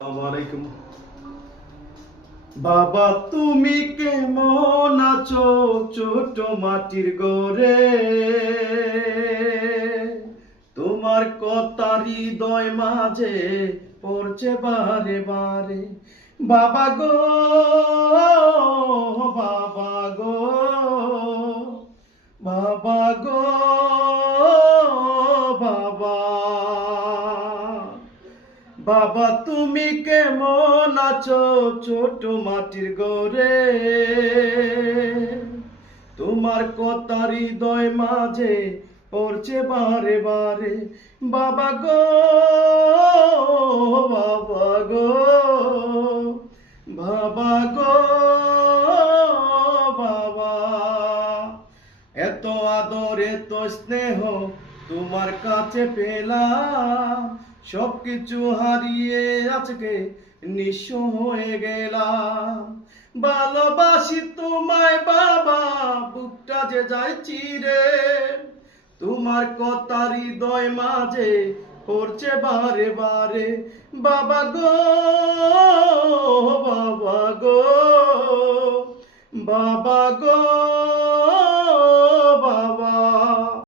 আসসালামু বাবা, তুমি কেমন আছো ছোট মাটির ঘরে? তোমার কথা হৃদয় মাঝে পড়ছে বারে বারে। বাবা গো, বাবা গো, বাবা গো, বাবা। বাবা তুমি কেমন আছো ছোট মাটির ঘরে? তোমার কথা হৃদয় মাঝে পড়ছে বারে বারে। বাবা গো, বাবা গো, বাবা গো, বাবা। এত আদর এত স্নেহ তোমার কাছে পেলাম, সবকিছু হারিয়ে আজকে নিঃস্ব হয়ে গেলাম। ভালোবাসি তোমায় বাবা, বুকটা যে যায় চিরে। তোমার কথা হৃদয় মাঝে পড়ছে বারে বারে। বাবা গো, বাবা গো, বাবা গো।